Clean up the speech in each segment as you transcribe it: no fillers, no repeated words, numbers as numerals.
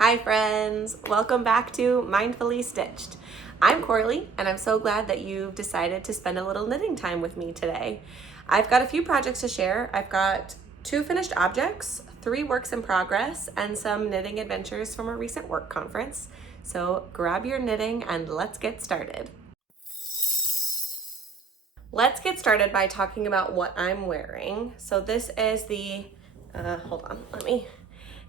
Hi friends, welcome back to Mindfully Stitched. I'm Corley and I'm so glad that you've decided to spend a little knitting time with me today. I've got a few projects to share. I've got 2 finished objects, 3 works in progress, and some knitting adventures from a recent work conference. So grab your knitting and let's get started. Let's get started by talking about what I'm wearing. So this is the, hold on, let me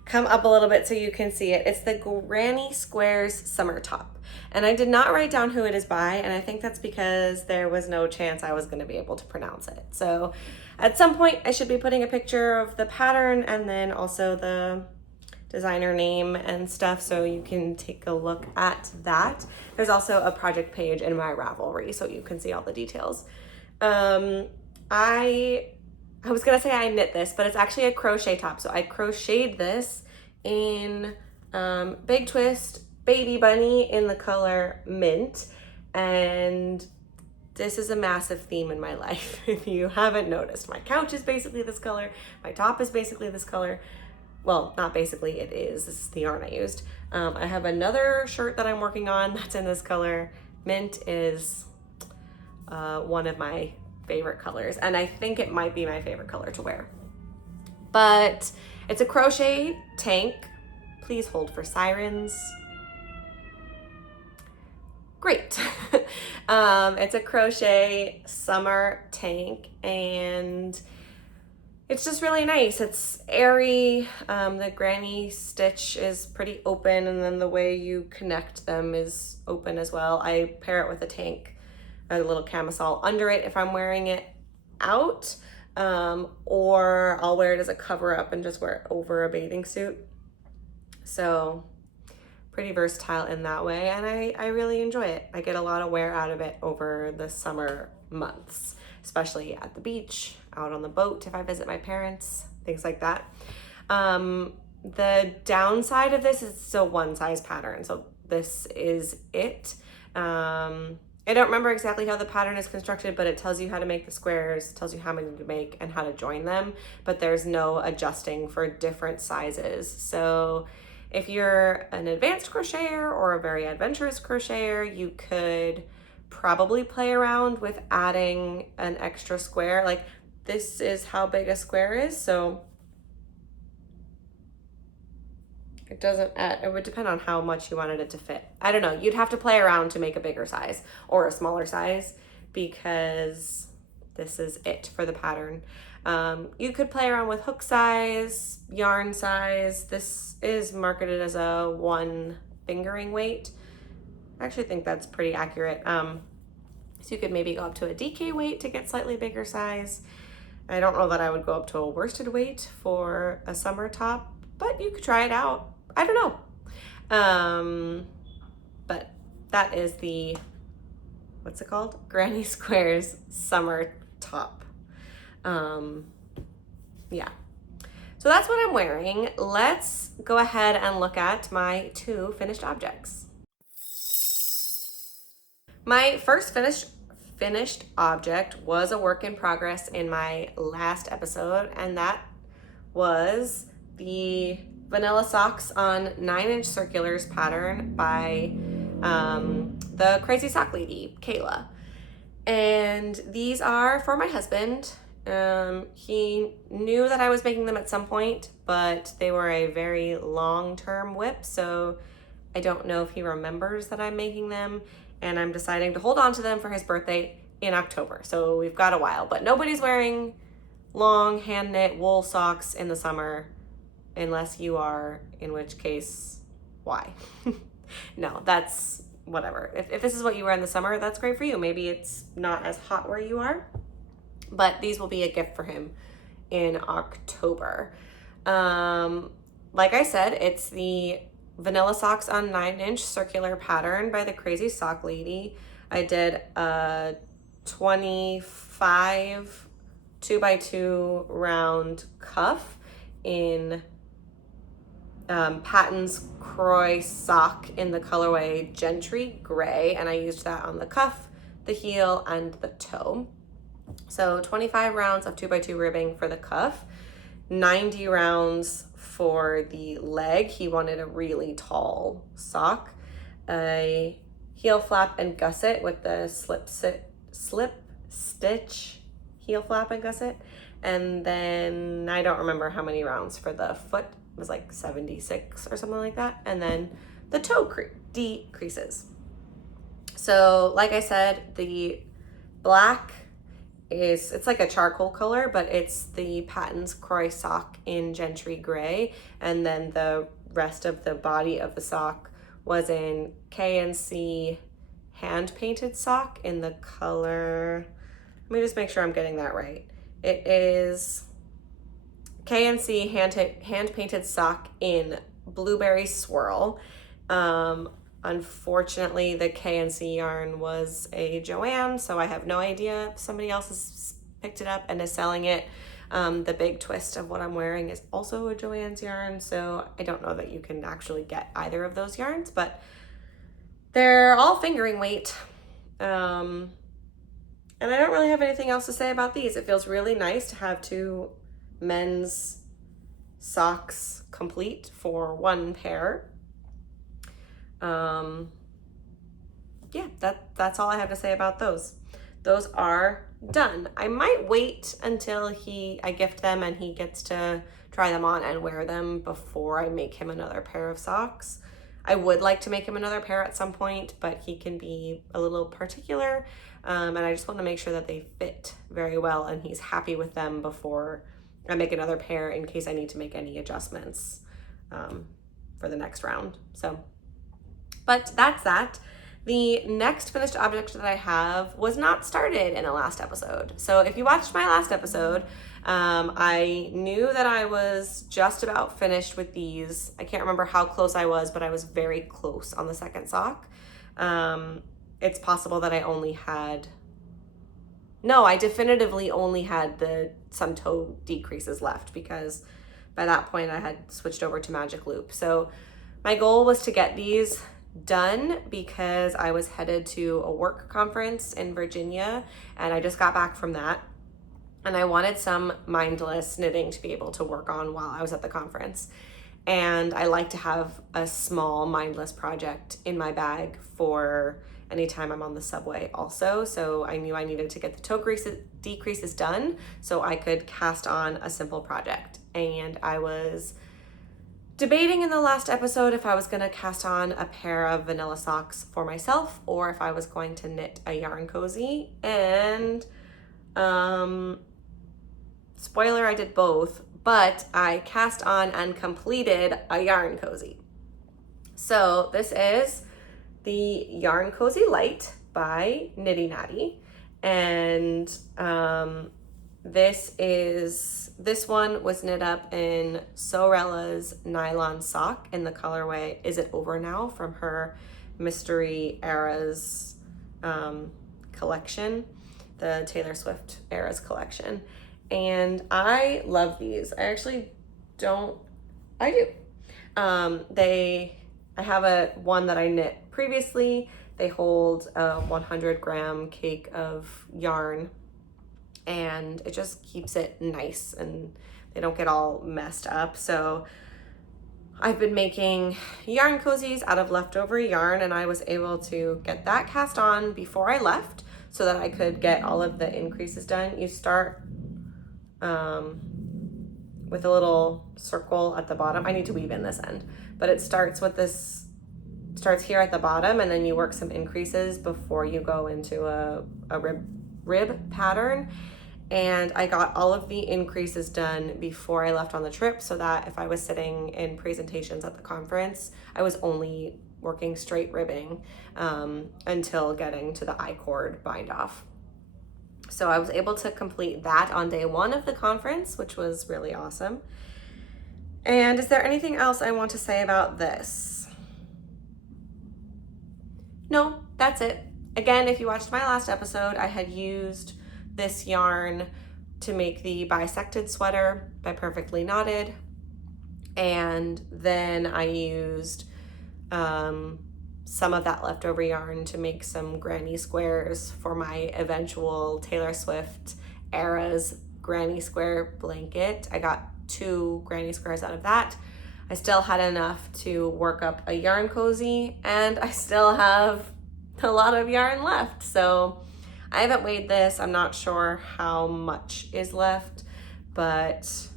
come up a little bit so you can see it. It's the Granny Squares summer top. And I did not write down who it is by, and I think that's because there was no chance I was going to be able to pronounce it. So at some point I should be putting a picture of the pattern and then also the designer name and stuff so you can take a look at that. There's also a project page in my Ravelry so you can see all the details. I was gonna say I knit this, but it's actually a crochet top. So I crocheted this in Big Twist Baby Bunny in the color Mint. And this is a massive theme in my life. If you haven't noticed, my couch is basically this color. My top is basically this color. Well, not basically, it is. This is the yarn I used. I have another shirt that I'm working on that's in this color. Mint is one of my favorite colors, and I think it might be my favorite color to wear. But it's a crochet tank. Please hold for sirens. Great. It's a crochet summer tank and it's just really nice. It's airy. The granny stitch is pretty open, and then the way you connect them is open as well. I pair it with a tank, a little camisole under it if I'm wearing it out, or I'll wear it as a cover up and just wear it over a bathing suit. So pretty versatile in that way, and I really enjoy it. I get a lot of wear out of it over the summer months, especially at the beach, out on the boat if I visit my parents, things like that. The downside of this is it's still one size pattern, so this is it. I don't remember exactly how the pattern is constructed, but it tells you how to make the squares, tells you how many to make and how to join them, but there's no adjusting for different sizes. So if you're an advanced crocheter or a very adventurous crocheter, you could probably play around with adding an extra square. Like this is how big a square is, so it doesn't add, it would depend on how much you wanted it to fit. I don't know, you'd have to play around to make a bigger size or a smaller size because this is it for the pattern. You could play around with hook size, yarn size. This is marketed as a 1 fingering weight. I actually think that's pretty accurate. So you could maybe go up to a DK weight to get slightly bigger size. I don't know that I would go up to a worsted weight for a summer top, but you could try it out. I don't know. But that is the, what's it called? Granny Squares summer top. Yeah. So that's what I'm wearing. Let's go ahead and look at my 2 finished objects. My first finished object was a work in progress in my last episode, and that was the Vanilla Socks on 9-inch circulars pattern by the Crazy Sock Lady, Kayla. And these are for my husband. He knew that I was making them at some point, but they were a very long-term whip, so I don't know if he remembers that I'm making them, and I'm deciding to hold on to them for his birthday in October. So we've got a while, but nobody's wearing long hand-knit wool socks in the summer unless you are, in which case, why? No, that's whatever. If this is what you wear in the summer, that's great for you. Maybe it's not as hot where you are, but these will be a gift for him in October. Like I said, it's the Vanilla Socks on 9-inch circular pattern by the Crazy Sock Lady. I did a 25 2x2 round cuff in Patton's Croy sock in the colorway Gentry Gray, and I used that on the cuff, the heel, and the toe. So 25 rounds of 2x2 ribbing for the cuff, 90 rounds for the leg, he wanted a really tall sock, a heel flap and gusset with the slip stitch heel flap and gusset. And then I don't remember how many rounds for the foot. It was like 76 or something like that. And then the toe decreases. So like I said, the black it's like a charcoal color, but it's the Patton's Croy sock in Gentry Gray. And then the rest of the body of the sock was in KNC hand painted sock in the color, let me just make sure I'm getting that right. It is KNC hand painted sock in Blueberry Swirl. Unfortunately, the KNC yarn was a Joanne, so I have no idea if somebody else has picked it up and is selling it. The big twist of what I'm wearing is also a Joanne's yarn, so I don't know that you can actually get either of those yarns, but they're all fingering weight. And I don't really have anything else to say about these. It feels really nice to have 2 men's socks complete for 1 pair. Yeah, that's all I have to say about those. Those are done. I might wait until I gift them and he gets to try them on and wear them before I make him another pair of socks. I would like to make him another pair at some point, but he can be a little particular, and I just want to make sure that they fit very well and he's happy with them before I make another pair in case I need to make any adjustments for the next round. But that's that. The next finished object that I have was not started in the last episode. So if you watched my last episode, I knew that I was just about finished with these. I can't remember how close I was, but I was very close on the second sock. It's possible that I definitively only had some toe decreases left because by that point I had switched over to Magic Loop. So my goal was to get these done because I was headed to a work conference in Virginia and I just got back from that. And I wanted some mindless knitting to be able to work on while I was at the conference. And I like to have a small mindless project in my bag for anytime I'm on the subway also. So I knew I needed to get the toe decreases done so I could cast on a simple project. And I was debating in the last episode if I was going to cast on a pair of vanilla socks for myself or if I was going to knit a yarn cozy. And spoiler, I did both, but I cast on and completed a yarn cozy. So this is the Yarn Cozy Light by Nitty Natty, and this one was knit up in Sorella's nylon sock in the colorway Is It Over Now from her Mystery Eras collection, the Taylor Swift Eras collection. And I love these. I do. I have one that I knit previously. They hold a 100-gram cake of yarn and it just keeps it nice and they don't get all messed up. So I've been making yarn cozies out of leftover yarn and I was able to get that cast on before I left so that I could get all of the increases done. You start with a little circle at the bottom. I need to weave in this end, but it starts here at the bottom and then you work some increases before you go into a rib pattern. And I got all of the increases done before I left on the trip so that if I was sitting in presentations at the conference, I was only working straight ribbing until getting to the I-cord bind off. So I was able to complete that on day 1 of the conference, which was really awesome. And is there anything else I want to say about this? No, that's it. Again, if you watched my last episode, I had used this yarn to make the bisected sweater by Perfectly Knotted. And then I used some of that leftover yarn to make some granny squares for my eventual Taylor Swift Eras granny square blanket. I got 2 granny squares out of that. I still had enough to work up a yarn cozy, and I still have a lot of yarn left. So I haven't weighed this. I'm not sure how much is left, but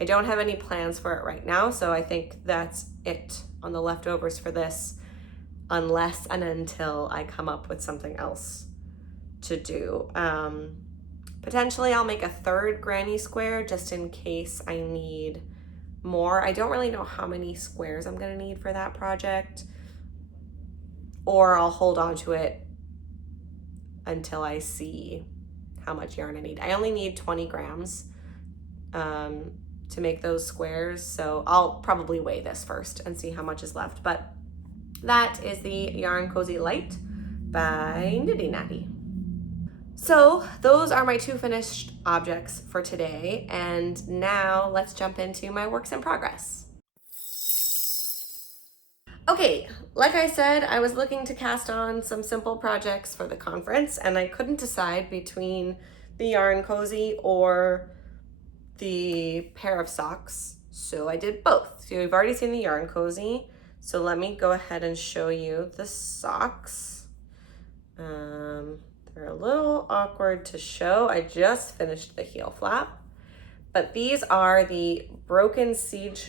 I don't have any plans for it right now. So I think that's it on the leftovers for this, unless and until I come up with something else to do. Potentially I'll make a 3rd granny square just in case I need more. I don't really know how many squares I'm gonna need for that project, or I'll hold on to it until I see how much yarn I need. I only need 20 grams to make those squares, so I'll probably weigh this first and see how much is left. But that is the Yarn Cozy Light by Nitty Natty. So those are my 2 finished objects for today, and now let's jump into my works in progress. Okay, like I said, I was looking to cast on some simple projects for the conference, and I couldn't decide between the Yarn Cozy or the pair of socks, so I did both. So you've already seen the Yarn Cozy, so let me go ahead and show you the socks. They're a little awkward to show. I just finished the heel flap, but these are the Broken Seed,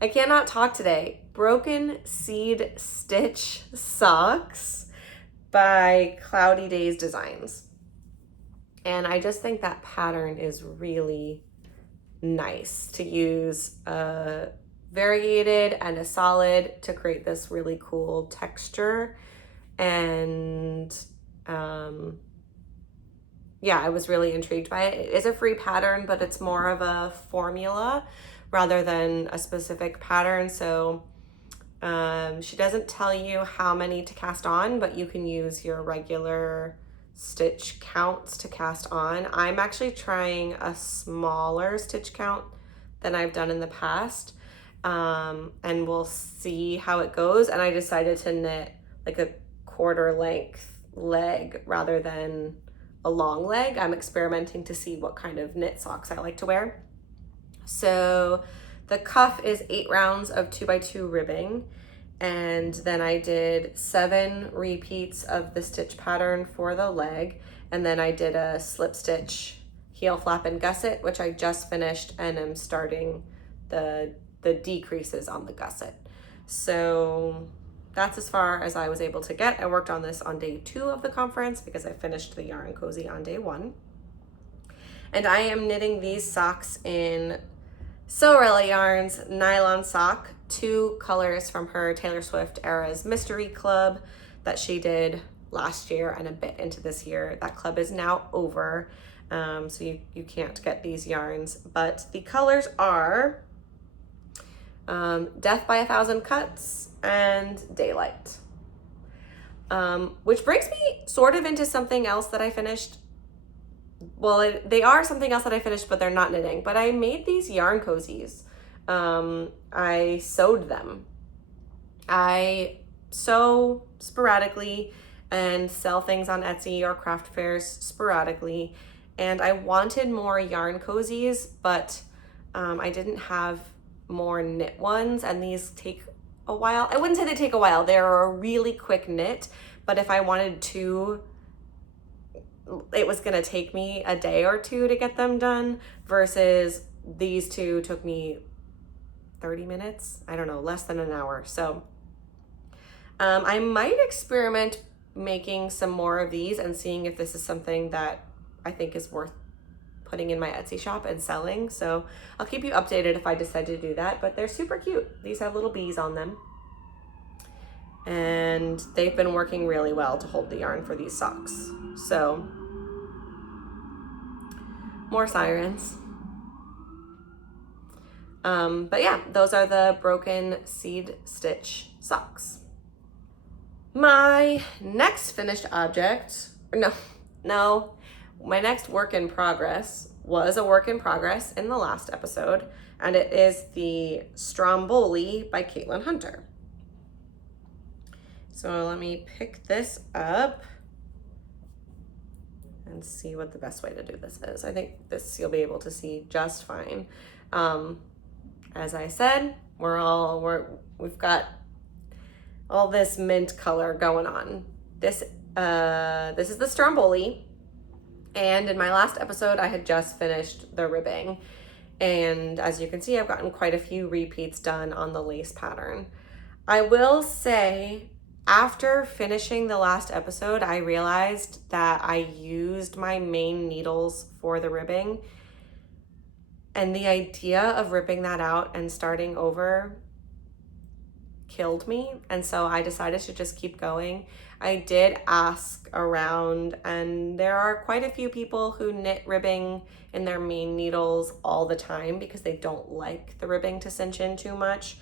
I cannot talk today, Broken Seed Stitch socks by Cloudy Days Designs. And I just think that pattern is really nice to use a variegated and a solid to create this really cool texture. And yeah, I was really intrigued by it. It is a free pattern, but it's more of a formula rather than a specific pattern. So she doesn't tell you how many to cast on, but you can use your regular stitch counts to cast on. I'm actually trying a smaller stitch count than I've done in the past, and we'll see how it goes. And I decided to knit like a 1/4 length leg rather than a long leg. I'm experimenting to see what kind of knit socks I like to wear. So the cuff is 8 rounds of 2x2 ribbing, and then I did 7 repeats of the stitch pattern for the leg, and then I did a slip stitch heel flap and gusset, which I just finished, and I'm starting the decreases on the gusset. So that's as far as I was able to get. I worked on this on day 2 of the conference because I finished the Yarn Cozy on day 1. And I am knitting these socks in Sewrella Yarns nylon sock, 2 colors from her Taylor Swift Era's Mystery Club that she did last year and a bit into this year. That club is now over, so you can't get these yarns, but the colors are Death by a Thousand Cuts and Daylight, which brings me sort of into something else that I finished. Well, they are something else that I finished, but they're not knitting. But I made these yarn cozies. I sewed them. I sew sporadically and sell things on Etsy or craft fairs sporadically. And I wanted more yarn cozies, but I didn't have more knit ones, and these take a while. I wouldn't say they take a while. They're a really quick knit, but if I wanted to, it was gonna take me a day or 2 to get them done, versus these 2 took me 30 minutes. I don't know, less than an hour. So I might experiment making some more of these and seeing if this is something that I think is worth putting in my Etsy shop and selling. So I'll keep you updated if I decide to do that, but they're super cute. These have little bees on them, and they've been working really well to hold the yarn for these socks. So more sirens. But yeah, those are the Broken Seed Stitch socks. My next finished object, my next work in progress was a work in progress in the last episode, and it is the Stromboli by Caitlin Hunter. So let me pick this up. and see what the best way to do this is. I think this you'll be able to see just fine. As I said, we've got all this mint color going on. This is the Stromboli, and in my last episode I had just finished the ribbing, and as you can see I've gotten quite a few repeats done on the lace pattern. I will say, after finishing the last episode, I realized that I used my main needles for the ribbing, and the idea of ripping that out and starting over killed me, and so I decided to just keep going. I did ask around, and there are quite a few people who knit ribbing in their main needles all the time because they don't like the ribbing to cinch in too much.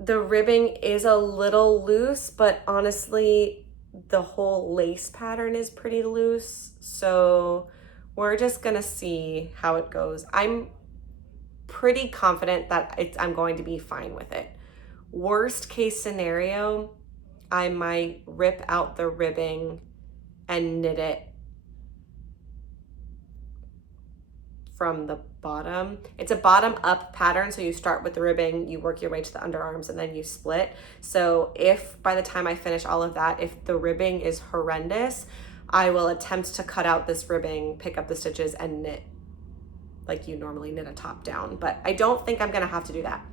The ribbing is a little loose, but honestly, the whole lace pattern is pretty loose, so we're just gonna see how it goes. I'm pretty confident that I'm going to be fine with it. Worst case scenario, I might rip out the ribbing and knit it from the bottom. It's a bottom up pattern, so you start with the ribbing, you work your way to the underarms, and then you split. So if by the time I finish all of that, if the ribbing is horrendous, I will attempt to cut out this ribbing, pick up the stitches, and knit like you normally knit a top down, but I don't think I'm gonna have to do that.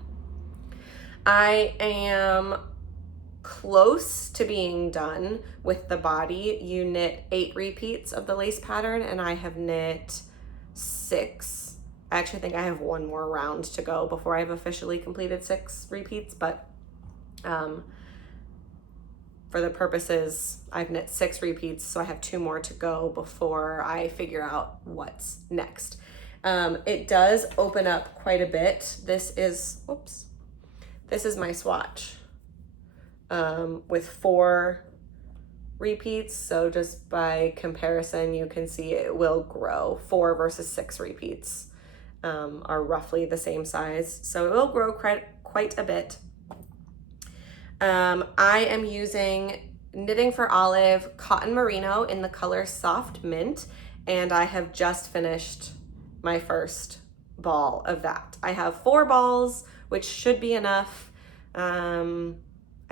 I am close to being done with the body. You knit 8 repeats of the lace pattern, and I have knit 6. I actually think I have one more round to go before I've officially completed 6 repeats, but for the purposes, I've knit 6 repeats, so I have 2 more to go before I figure out what's next. It does open up quite a bit. This is my swatch with 4 repeats. So just by comparison, you can see it will grow. 4 versus 6 repeats are roughly the same size. So it will grow quite a bit. I am using Knitting for Olive Cotton Merino in the color Soft Mint, and I have just finished my first ball of that. I have 4 balls, which should be enough. I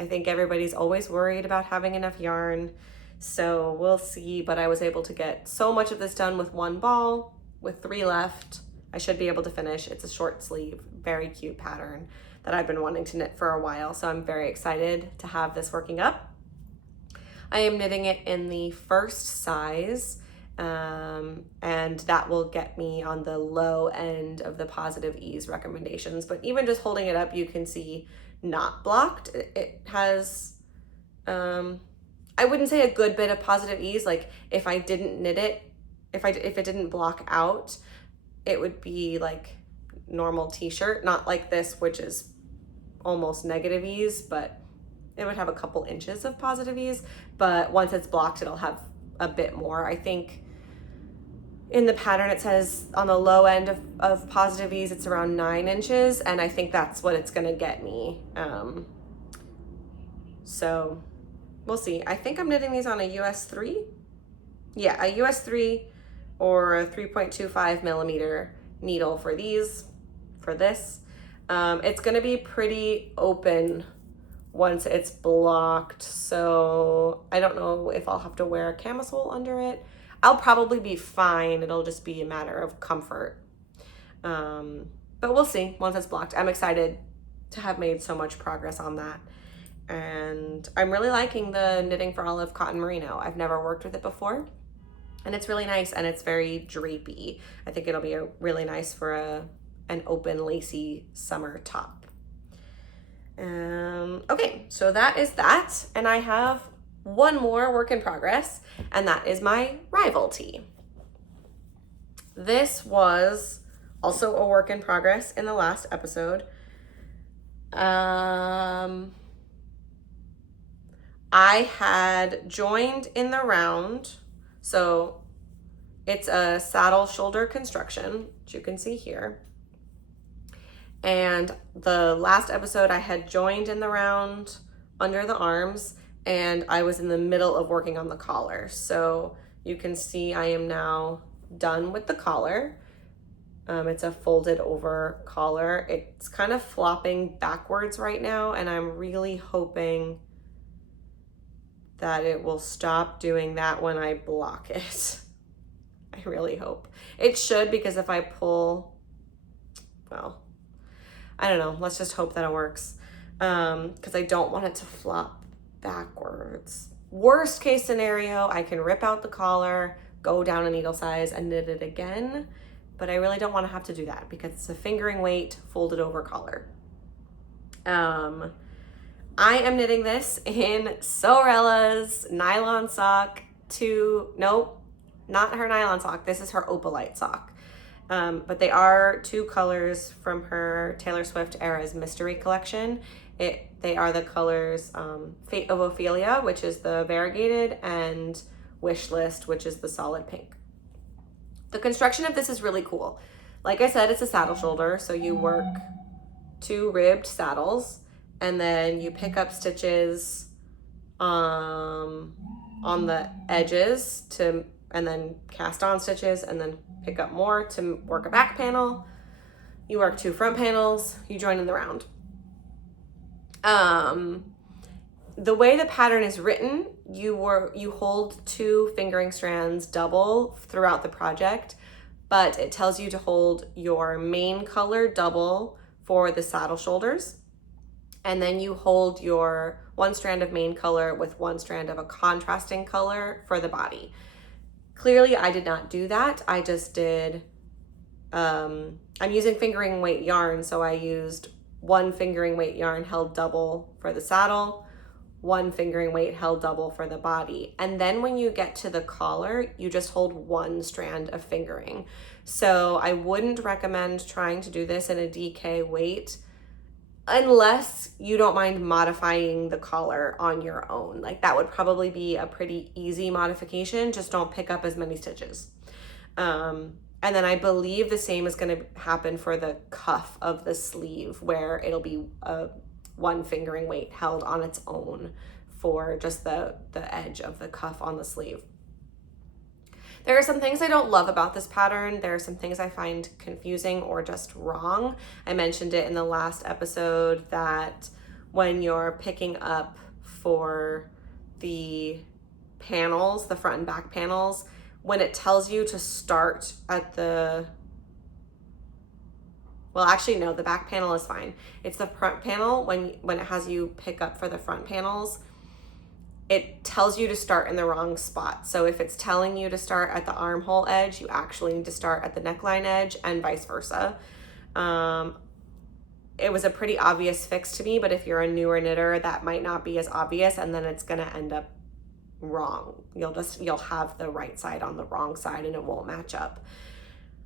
think everybody's always worried about having enough yarn, so we'll see, but I was able to get so much of this done with 1 ball. With 3 left, I should be able to finish. It's a short sleeve, very cute pattern that I've been wanting to knit for a while, so I'm very excited to have this working up. I am knitting it in the first size, and that will get me on the low end of the positive ease recommendations. But even just holding it up, you can see not blocked. It has, I wouldn't say a good bit of positive ease. Like if I didn't knit it, if it didn't block out, it would be like normal t-shirt, not like this, which is almost negative ease, but it would have a couple inches of positive ease. But once it's blocked, it'll have a bit more. I think in the pattern it says on the low end of positive ease it's around 9 inches, and I think that's what it's gonna get me. So we'll see. I think I'm knitting these on a US 3. Yeah, a US 3 or a 3.25 millimeter needle for this. It's gonna be pretty open once it's blocked, so I don't know if I'll have to wear a camisole under it. I'll probably be fine. It'll just be a matter of comfort. But we'll see once it's blocked. I'm excited to have made so much progress on that. And I'm really liking the Knitting for Olive Cotton Merino. I've never worked with it before, and it's really nice, and it's very drapey. I think it'll be really nice for an open lacy summer top. Okay, so that is that, and I have one more work in progress, and that is my rival tee. This was also a work in progress in the last episode. I had joined in the round, so it's a saddle shoulder construction, which you can see here. And the last episode I had joined in the round under the arms, and I was in the middle of working on the collar. So you can see I am now done with the collar. It's a folded over collar. It's kind of flopping backwards right now, and I'm really hoping that it will stop doing that when I block it. I really hope. It should, because if I pull, well, I don't know. Let's just hope that it works. Because I don't want it to flop backwards. Worst case scenario, I can rip out the collar, go down a needle size and knit it again. But I really don't want to have to do that because it's a fingering weight folded over collar. I am knitting this in Sorella's nylon sock nope, not her nylon sock. This is her opalite sock. But they are 2 colors from her Taylor Swift Era's Mystery collection. They are the colors Fate of Ophelia, which is the variegated, and Wish List, which is the solid pink. The construction of this is really cool. Like I said, it's a saddle shoulder, so you work 2 ribbed saddles, and then you pick up stitches on the edges and then cast on stitches, and then pick up more to work a back panel. You work 2 front panels, you join in the round. The way the pattern is written, you hold 2 fingering strands double throughout the project, but it tells you to hold your main color double for the saddle shoulders, and then you hold your 1 strand of main color with 1 strand of a contrasting color for the body. Clearly, I did not do that. I just did, I'm using fingering weight yarn, so I used 1 fingering weight yarn held double for the saddle, 1 fingering weight held double for the body. And then when you get to the collar, you just hold 1 strand of fingering. So I wouldn't recommend trying to do this in a DK weight unless you don't mind modifying the collar on your own. Like, that would probably be a pretty easy modification. Just don't pick up as many stitches. And then I believe the same is going to happen for the cuff of the sleeve, where it'll be 1 fingering weight held on its own for just the edge of the cuff on the sleeve. There are some things I don't love about this pattern. There are some things I find confusing or just wrong. I mentioned it in the last episode that when you're picking up for the panels, the front and back panels, when it tells you to start at the, well, actually, no, the back panel is fine. It's the front panel when it has you pick up for the front panels, it tells you to start in the wrong spot. So if it's telling you to start at the armhole edge, you actually need to start at the neckline edge, and vice versa. It was a pretty obvious fix to me, but if you're a newer knitter, that might not be as obvious, and then it's gonna end up wrong. You'll have the right side on the wrong side and it won't match up.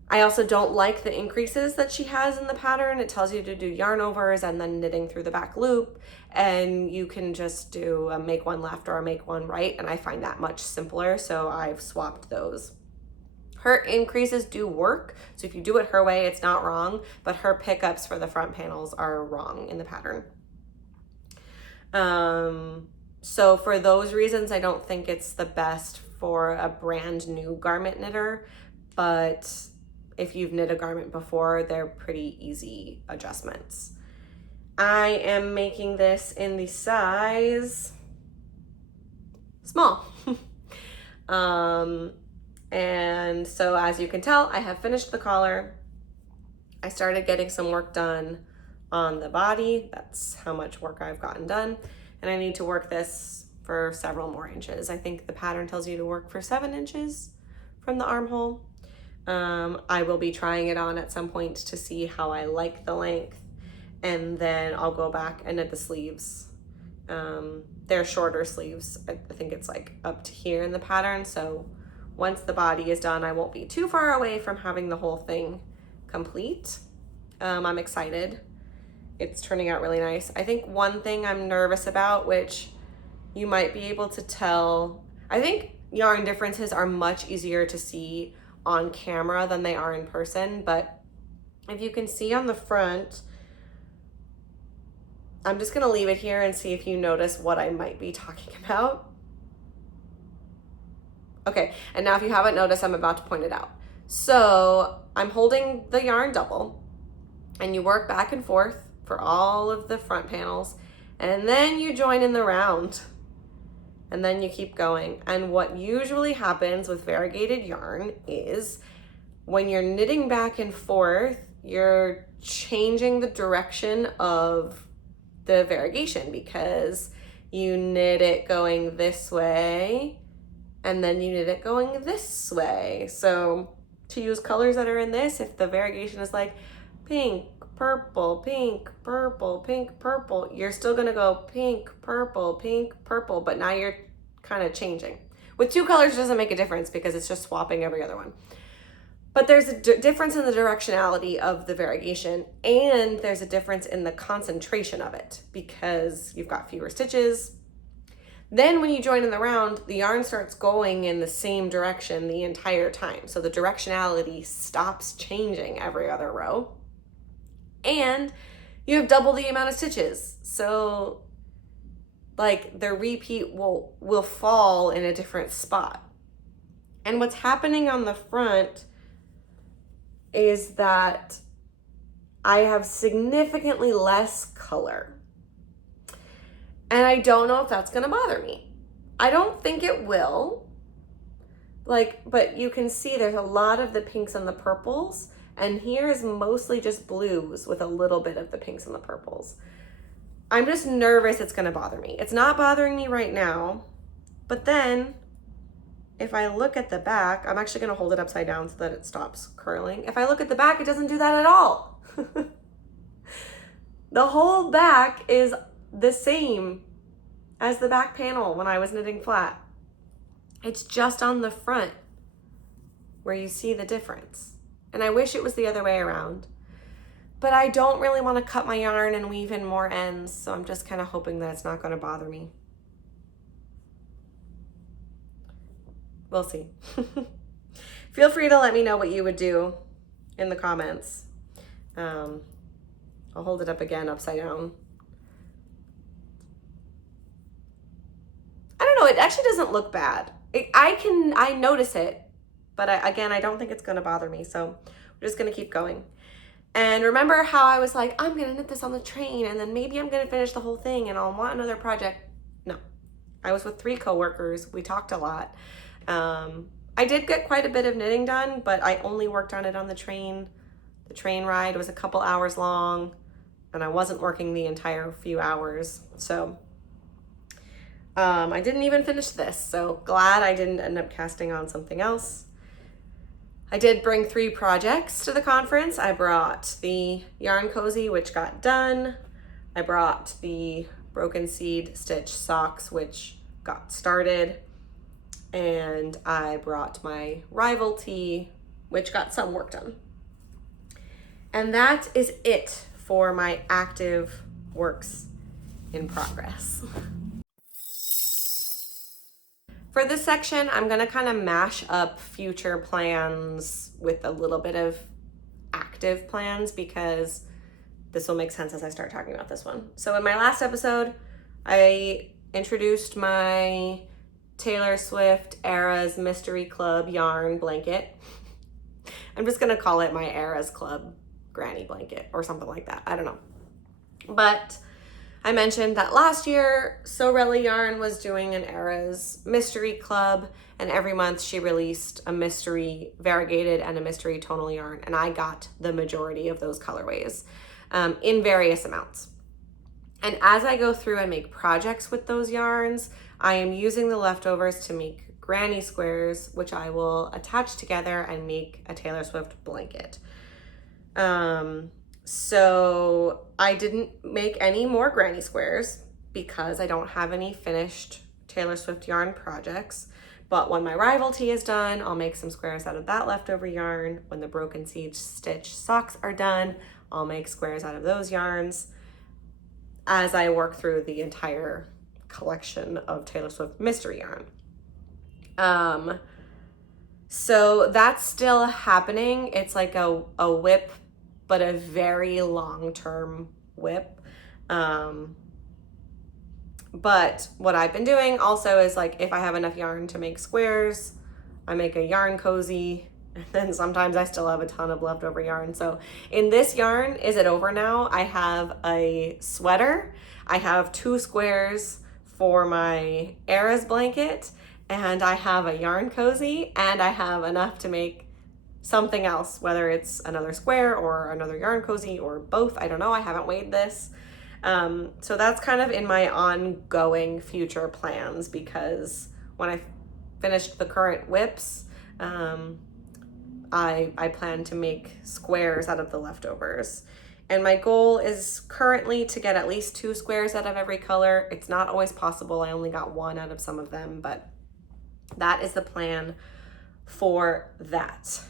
I also don't like the increases that she has in the pattern. It tells you to do yarn overs and then knitting through the back loop, and you can just do a make 1 left or a make 1 right, and I find that much simpler, so I've swapped those. Her increases do work, so if you do it her way, it's not wrong, but her pickups for the front panels are wrong in the pattern. So for those reasons, I don't think it's the best for a brand new garment knitter, but if you've knit a garment before, they're pretty easy adjustments. I am making this in the size small. And so as you can tell, I have finished the collar. I started getting some work done on the body. That's how much work I've gotten done. And I need to work this for several more inches. I think the pattern tells you to work for 7 inches from the armhole. I will be trying it on at some point to see how I like the length, and then I'll go back and knit the sleeves. They're shorter sleeves. I think it's like up to here in the pattern, so once the body is done, I won't be too far away from having the whole thing complete. I'm excited. It's turning out really nice. I think one thing I'm nervous about, which you might be able to tell, I think yarn differences are much easier to see on camera than they are in person, but if you can see on the front, I'm just gonna leave it here and see if you notice what I might be talking about. Okay, and now if you haven't noticed, I'm about to point it out. So I'm holding the yarn double, and you work back and forth for all of the front panels, and then you join in the round, and then you keep going. And what usually happens with variegated yarn is when you're knitting back and forth, you're changing the direction of the variegation, because you knit it going this way and then you knit it going this way. So to use colors that are in this, if the variegation is like pink, purple, pink, purple, pink, purple, you're still gonna go pink, purple, but now you're kind of changing. With two colors, it doesn't make a difference because it's just swapping every other one. But there's a difference in the directionality of the variegation, and there's a difference in the concentration of it because you've got fewer stitches. Then when you join in the round, the yarn starts going in the same direction the entire time. So the directionality stops changing every other row. And you have double the amount of stitches. So like the repeat will fall in a different spot. And what's happening on the front is that I have significantly less color. And I don't know if that's gonna bother me. I don't think it will. But you can see there's a lot of the pinks and the purples, and here is mostly just blues with a little bit of the pinks and the purples. I'm just nervous it's gonna bother me. It's not bothering me right now, but then if I look at the back, I'm actually gonna hold it upside down so that it stops curling. If I look at the back, it doesn't do that at all. The whole back is the same as the back panel when I was knitting flat. It's just on the front where you see the difference. And I wish it was the other way around. But I don't really want to cut my yarn and weave in more ends, so I'm just kind of hoping that it's not going to bother me. We'll see. Feel free to let me know what you would do in the comments. I'll hold it up again upside down. I don't know, it actually doesn't look bad. I notice it, but I don't think it's gonna bother me, so we're just gonna keep going. And remember how I was like, I'm gonna knit this on the train and then maybe I'm gonna finish the whole thing and I'll want another project. No, I was with 3 coworkers, we talked a lot. I did get quite a bit of knitting done, but I only worked on it on the train. The train ride was a couple hours long and I wasn't working the entire few hours, so I didn't even finish this, so glad I didn't end up casting on something else. I did bring 3 projects to the conference. I brought the yarn cozy, which got done. I brought the broken seed stitch socks, which got started. And I brought my rival tee, which got some work done. And that is it for my active works in progress. For this section, I'm gonna kind of mash up future plans with a little bit of active plans because this will make sense as I start talking about this one. So in my last episode, I introduced my Taylor Swift Eras Mystery Club yarn blanket. I'm just gonna call it my Eras Club granny blanket or something like that. I don't know. But I mentioned that last year, Sorella Yarn was doing an Eras Mystery Club, and every month she released a mystery variegated and a mystery tonal yarn, and I got the majority of those colorways in various amounts. And as I go through and make projects with those yarns, I am using the leftovers to make granny squares, which I will attach together and make a Taylor Swift blanket. So I didn't make any more granny squares because I don't have any finished Taylor Swift yarn projects. But when my rival tee is done, I'll make some squares out of that leftover yarn. When the broken seed stitch socks are done, I'll make squares out of those yarns as I work through the entire collection of Taylor Swift mystery yarn. So that's still happening. It's like a whip, but a very long-term whip. But what I've been doing also is like if I have enough yarn to make squares, I make a yarn cozy, and then sometimes I still have a ton of leftover yarn. So in this yarn, Is It Over Now, I have a sweater, I have 2 squares for my Era's blanket, and I have a yarn cozy, and I have enough to make something else, whether it's another square or another yarn cozy or both. I don't know, I haven't weighed this. So that's kind of in my ongoing future plans, because when I finished the current whips, I plan to make squares out of the leftovers. And my goal is currently to get at least 2 squares out of every color. It's not always possible. I only got 1 out of some of them, but that is the plan for that.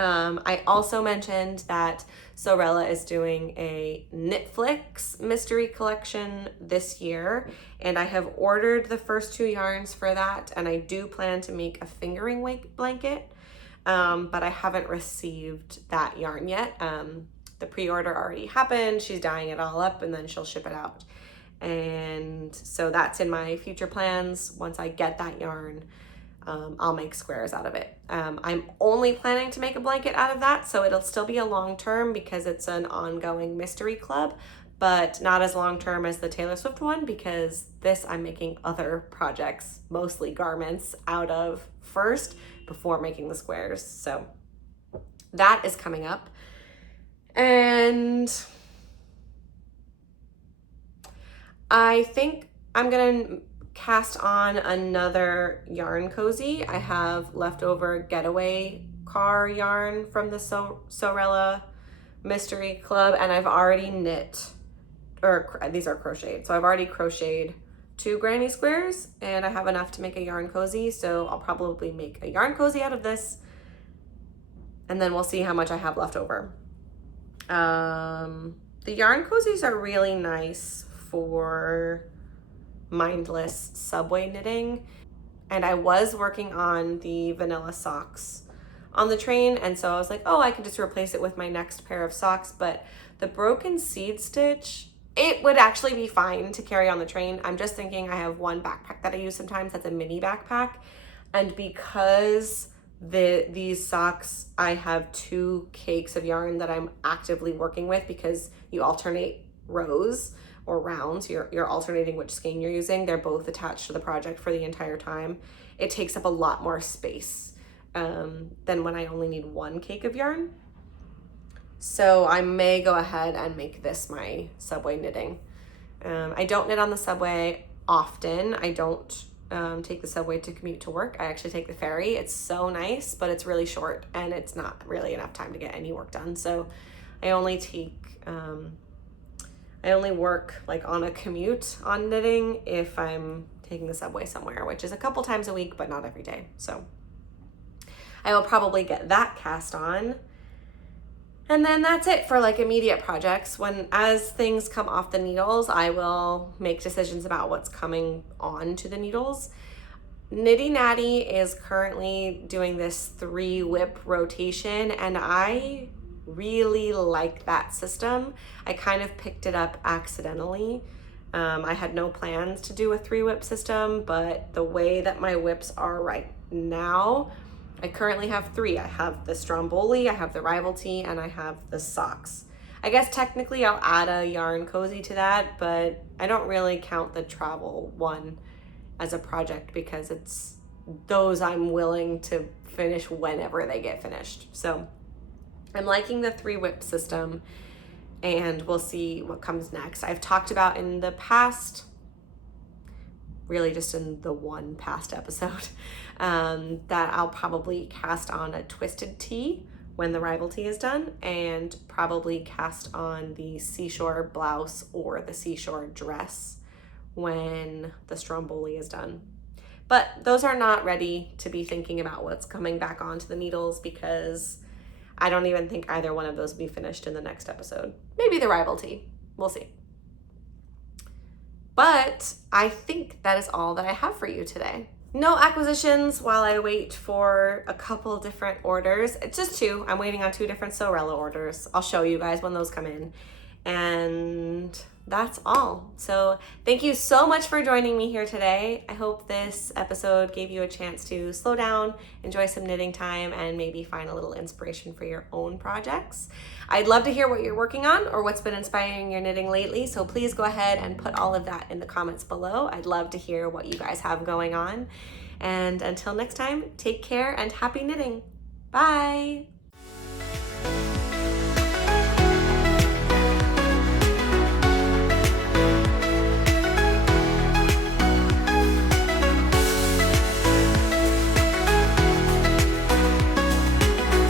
I also mentioned that Sorella is doing a Knitflix mystery collection this year, and I have ordered the first 2 yarns for that, and I do plan to make a fingering weight blanket, but I haven't received that yarn yet. The pre-order already happened. She's dyeing it all up, and then she'll ship it out. And so that's in my future plans. Once I get that yarn, I'll make squares out of it. I'm only planning to make a blanket out of that, so it'll still be a long term because it's an ongoing mystery club, but not as long term as the Taylor Swift one, because this I'm making other projects, mostly garments, out of first before making the squares. So that is coming up. And I think I'm gonna cast on another yarn cozy. I have leftover getaway car yarn from the Sorella Mystery Club, and I've already knit, or these are crocheted. So I've already crocheted 2 granny squares, and I have enough to make a yarn cozy. So I'll probably make a yarn cozy out of this, and then we'll see how much I have left over. The yarn cozies are really nice for mindless subway knitting, and I was working on the vanilla socks on the train, and so I was like, oh, I could just replace it with my next pair of socks. But the broken seed stitch, it would actually be fine to carry on the train. I'm just thinking I have one backpack that I use sometimes that's a mini backpack, and because these socks, I have 2 cakes of yarn that I'm actively working with, because you alternate rows or rounds, you're alternating which skein you're using. They're both attached to the project for the entire time. It takes up a lot more space than when I only need 1 cake of yarn. So I may go ahead and make this my subway knitting. I don't knit on the subway often. I don't take the subway to commute to work. I actually take the ferry. It's so nice, but it's really short and it's not really enough time to get any work done. So I only work like on a commute on knitting if I'm taking the subway somewhere, which is a couple times a week, but not every day. So I will probably get that cast on. And then that's it for like immediate projects. As things come off the needles, I will make decisions about what's coming on to the needles. Nitty Natty is currently doing this 3 whip rotation, and I really like that system. I kind of picked it up accidentally. I had no plans to do a 3 whip system, but the way that my whips are right now, I currently have 3. I have the Stromboli, I have the Rivalry, and I have the socks. I guess technically I'll add a yarn cozy to that, but I don't really count the travel one as a project because it's those I'm willing to finish whenever they get finished. So I'm liking the 3 whip system, and we'll see what comes next. I've talked about in the past, really just in the one past episode, that I'll probably cast on a twisted tee when the Rivalry is done, and probably cast on the seashore blouse or the seashore dress when the Stromboli is done. But those are not ready to be thinking about what's coming back onto the needles, because I don't even think either one of those will be finished in the next episode. Maybe the Rivalry, we'll see. But I think that is all that I have for you today. No acquisitions while I wait for a couple different orders. It's just 2. I'm waiting on 2 different Sorella orders. I'll show you guys when those come in. And that's all. So thank you so much for joining me here today. I hope this episode gave you a chance to slow down, enjoy some knitting time, and maybe find a little inspiration for your own projects. I'd love to hear what you're working on or what's been inspiring your knitting lately. So please go ahead and put all of that in the comments below. I'd love to hear what you guys have going on. And until next time, take care and happy knitting. Bye.